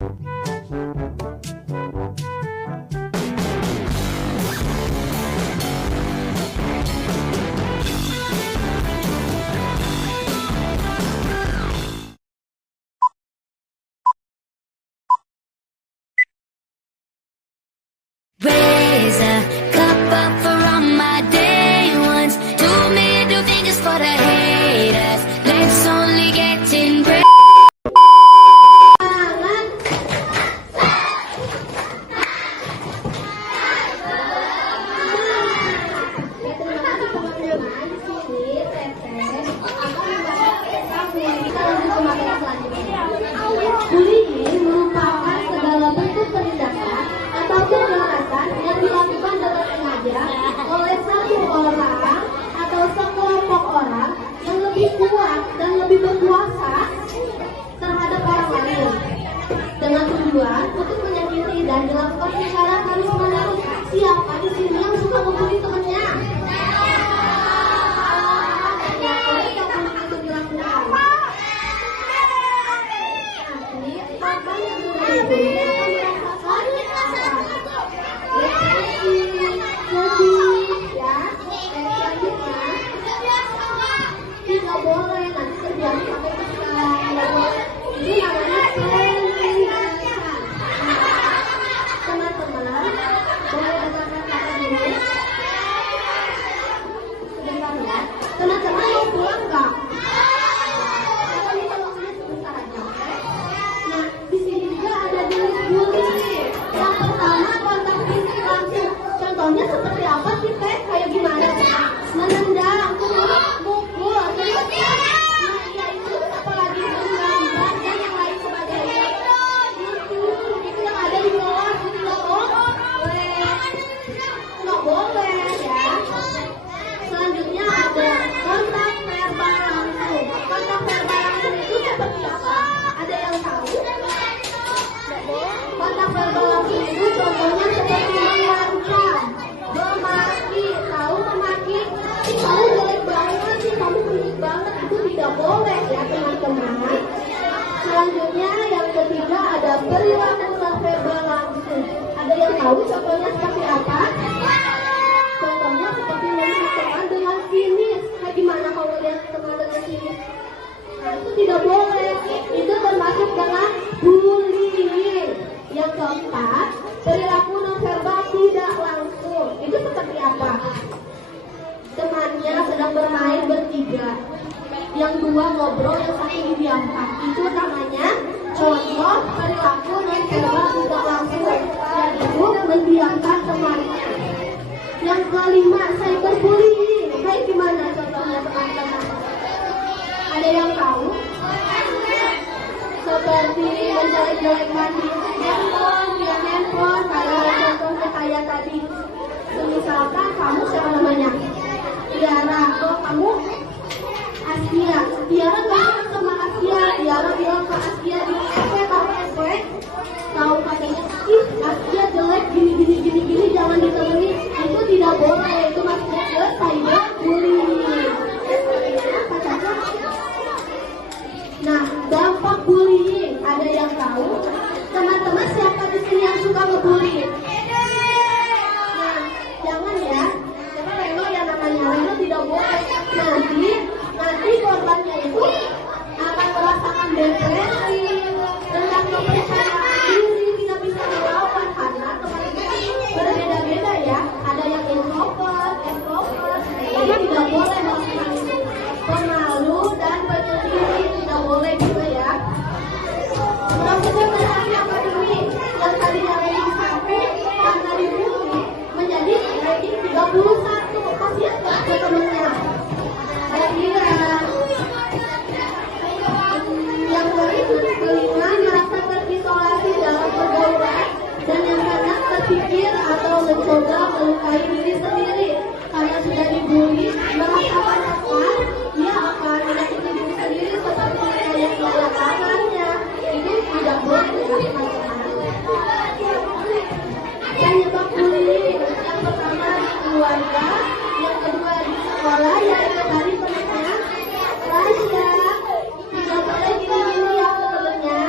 Raise a cup up for all my day ones. Two middle fingers for the haters. Let's only get in break. Bullying merupakan segala bentuk penindakan atau kekerasan yang dilakukan dengan sengaja oleh satu orang atau sekelompok orang yang lebih kuat dan lebih berkuasa terhadap orang lain dengan tujuan untuk menyakiti dan dilakukan secara terus-menerus. Siapa di sini yang suka membuli temannya? Tidak boleh nanti terjadi sampai besar. Ini namanya penindasan. Teman-teman, boleh dengarkan kata dulu. Sebentar ya. Teman-teman mau pulang nggak? Kita bisa waktunya sebentar aja. Nah, di sini juga ada jenis bullying. Yang pertama kontak fisik langsung. Contohnya seperti apa sih, Teh? Kayak gimana? Menendang, mukul, apalagi menggambar dan yang lain sebagainya. Itu yang ada di bawah, itu nggak boleh ya. Selanjutnya ada kontak verbal langsung. Kontak verbal langsung itu seperti apa? Ada yang tahu? Kontak verbal langsung itu contohnya seperti mengancam, memaki, tahu memaki, kamu jelek banget sih, kamu gendut banget, itu tidak boleh ya teman-teman. Selanjutnya yang ketiga ada perilaku verbal langsung. Ada yang tahu contohnya seperti apa? Contohnya seperti melihat teman dengan sinis. Kayak gimana kalau lihat teman dengan sinis? Nah, itu tidak boleh. Itu termasuk dengan bullying. Yang keempat, perilaku nonverbal tidak langsung. Itu seperti apa? Temannya sedang bermain bertiga, yang dua ngobrol, yang satu didiamkan. Itu namanya contoh perilaku nonverbal tidak langsung, yaitu mendiamkan temannya. Yang kelima, cyberbullying. Kayak gimana contohnya teman-teman? Ada yang tahu? Seperti menjelek-jelekan di handphone, contohnya kayak tadi. Misalkan kamu siapa namanya? Tiara, kalau kamu Askia, Tiara nggak sama Askia, Tiara bilang ke Askia di SP, tahu SP? Tahu katanya, ih Askia jelek gini, jangan ditemenin. Itu tidak boleh, itu masuk ke cyberbullying. Apa saja? Nah, dampak bullying, ada yang tahu? Teman-teman siapa di sini yang suka ngebully? Nah, jangan ya. Reno yang namanya Reno tidak boleh. Nanti korbannya itu akan merasakan depresi, rendah kepercayaan diri, tidak bisa melawan karena teman-teman berbeda-beda ya. Ada yang introvert, extrovert, jadi tidak boleh melakukan itu. Pemalu dan penyendiri tidak boleh juga ya. Maksudnya berarti apa ini? Yang tadinya rating 1 karena dibully menjadi rating 31. Kasihan nggak ke temennya? Yang kelima merasa terisolasi dalam pergaulan, dan yang keenam terpikir atau mencoba melukai diri sendiri karena sudah dibully, merasakan tekan, dia akan menyakiti diri sendiri seperti kayak tangannya. Itu tidak boleh dilakukan. Penyebab bullying yang pertama di keluarga, yang kedua di sekolah, yang tadi penanya Raja tidak boleh gini-gini ya teman-temannya.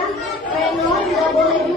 Reno tidak boleh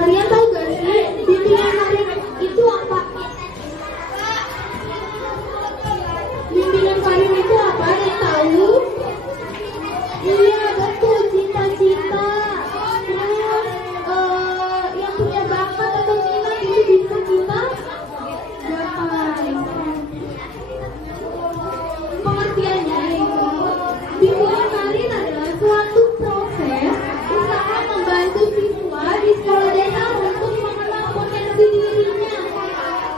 Kalian tahu gak sih bimbingan karir itu apa? Bimbingan karir itu apa? Ada yang tahu? Iya betul, cita-cita. Terus yang punya bakat atau minat itu bisa kita gapai. Pengertiannya itu bimbingan karir adalah suatu proses usaha membantu siswa di sekolah dasar untuk mengenal potensi dirinya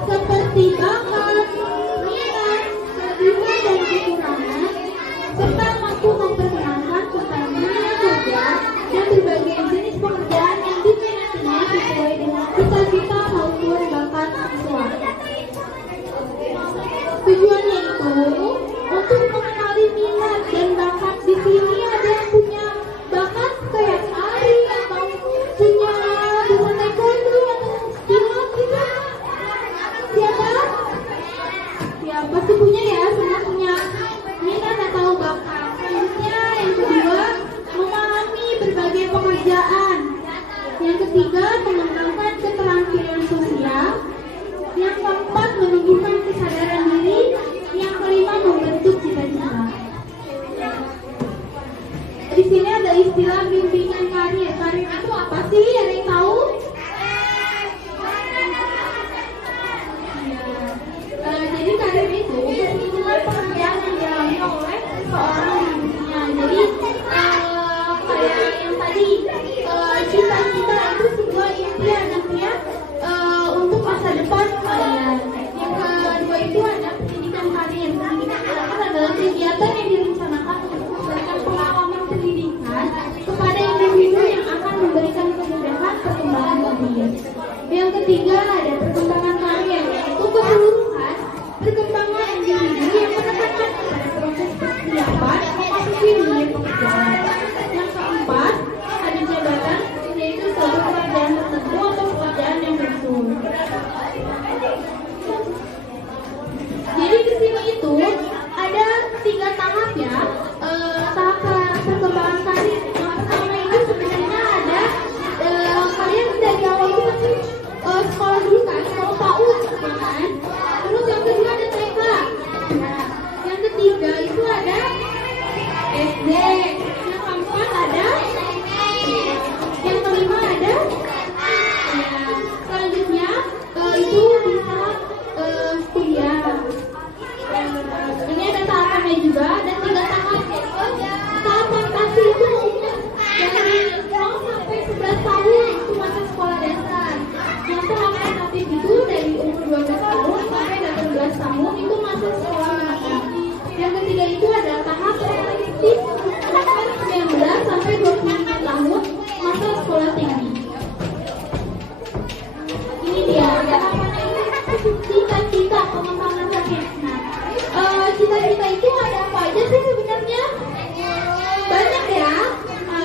seperti bakat, minat, kelebihan dan kekurangan, serta mampu memperkenalkan tentang dunia kerja dan berbagai jenis pekerjaan yang diminatinya sesuai dengan cita-cita maupun bakat siswa. Tujuannya itu untuk mengenali minat dan bakat. Di sini ada yang punya bakat kayak nari atau punya bisa taekwondo atau silat gitu. Siapa? Ya pasti punya ya, semua punya minat atau bakat. Selanjutnya yang kedua, memahami berbagai pekerjaan. Yang ketiga, mengembangkan keterampilan sosial. Yang keempat, menumbuhkan kesadaran diri. Yang kelima, membentuk cita-cita. Di sini ada istilah bimbingan karir. Karir itu apa sih? Ada yang tahu? Jadi karir itu kesimpulan pekerjaan yang dialami oleh seorang manusia. Jadi kayak yang tadi cita-cita itu sebuah impian untuk masa depan kalian. Yang kedua itu ada pendidikan karir. Pendidikan karir adalah kegiatan yang direncanakan untuk memberikan pengalaman pendidikan kepada individu yang akan memberikan kemudahan perkembangan karir. Yang ketiga ada perkembangan karir, yaitu keseluruhan perkembangan individu yang menekankan pada proses persiapan memasuki dunia pekerjaan. Yang keempat ada jabatan, yaitu suatu pekerjaan tertentu atau pekerjaan yang tersusun. Jadi di sini itu ada 3 tahap ya, tahap perkembangan karir. Yang pertama itu sebenarnya ada kalian dari awal itu pasti sekolah dulu kan, sekolah PAUD kan. Terus yang kedua ada TK. Nah, yang ketiga itu ada SD. Yang keempat ada, yang kelima ada. Nah, selanjutnya itu di tahap kuliah. Ini ada tahapannya juga, ada 3 tahap. Tahap fantasi itu umumnya dari 0 sampai 11 tahun itu masa sekolah dasar. Yang tahap formatif itu dari umur 12 tahun sampai 18 tahun itu masa sekolah menengah. Yang ketiga itu ada tahap formatif umur 19 sampai 25 tahun masa sekolah tinggi. Ini dia tahapannya itu cita-cita pengembangan karir. Nah, cita-cita itu ada apa aja sih sebenarnya? Banyak ya.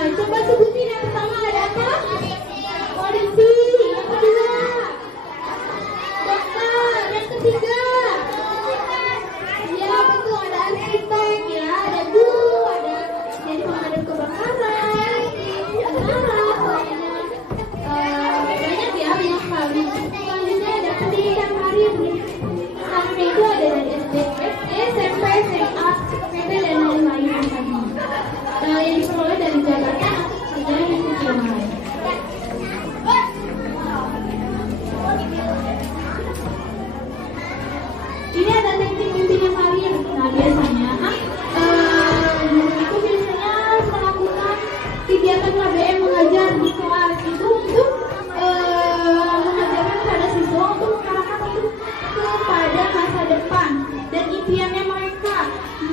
Coba sebutin. Yang pertama ada apa? Polisi. Yang kedua dokter. Yang ketiga ya betul, ada arsitek ya, ada guru, ada jadi pemadam kebakaran, tentara, banyak ya, banyak sekali. Selanjutnya ada pendidikan karir. Karir itu ada dari SD, SMP, SMA, SMP dan lain-lain tadi. Yang diperoleh dari jabatan atau institusional. Ini ada teknik bimbingan karir. Nah biasanya guru itu biasanya melakukan kegiatan KBM mengajar di kelas itu untuk mengajarkan kepada siswa untuk mengarahkan itu kepada masa depan dan impiannya mereka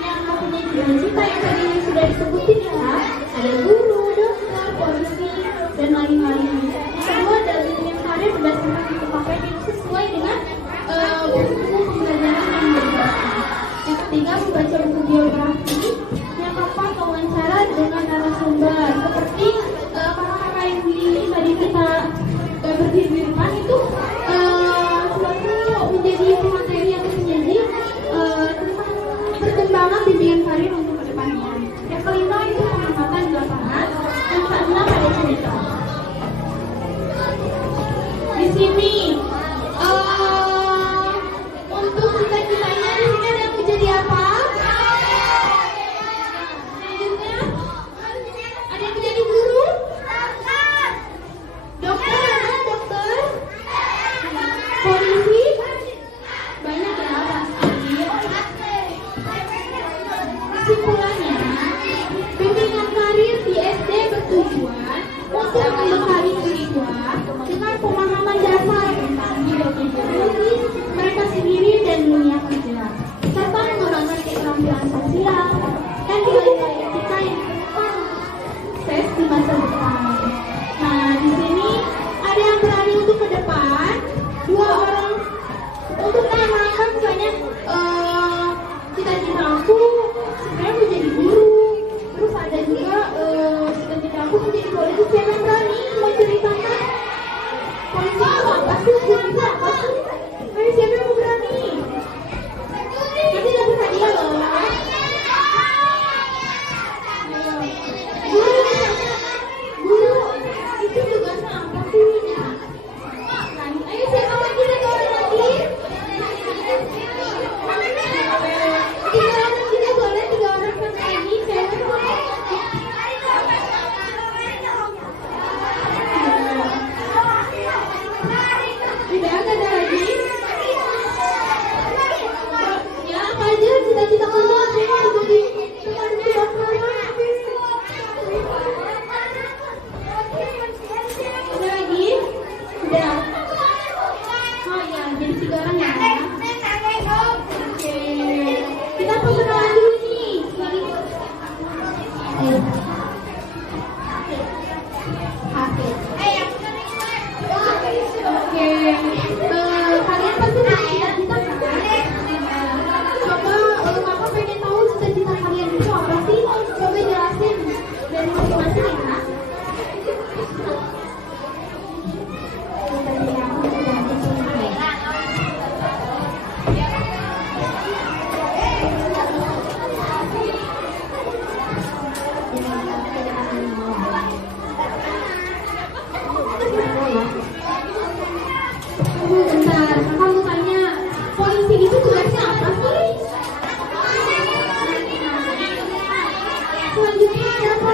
yang mempunyai cita-cita yang tadi sudah disebutin ya. Ada di masa depan. Nah, di sini ada yang berani untuk ke depan, 2 orang untuk menamakan misalnya cita-cita aku sebenarnya mau jadi guru. Terus ada juga cita-cita aku mau jadi polisi. Siapa yang berani mau ceritakan? Polisi itu apa sih? Polisi apa sih? Ayo siapa yang mau berani? Nanti dapat hadiah loh. Guru, itu tugasnya apa sih? Ayo siapa lagi? Ada orang lagi? 3 orang juga boleh, 3 orang kan lagi. Cewek boleh. Tidak ada lagi. Ya, apa aja cita-cita kamu? Ada lagi? Udah. Oh ya, jadi 3 orang ya. Oke. Kita perkenalan dulu nih. Ayo. Oke. Oke. Kalian pasti punya cita-cita kan? Coba Kakak pengen tahu cita-cita kalian itu apa sih? Coba jelasin dari masing-masing ya. Tunggu bentar, Kakak mau tanya, polisi itu tugasnya apa sih? Selanjutnya ada apa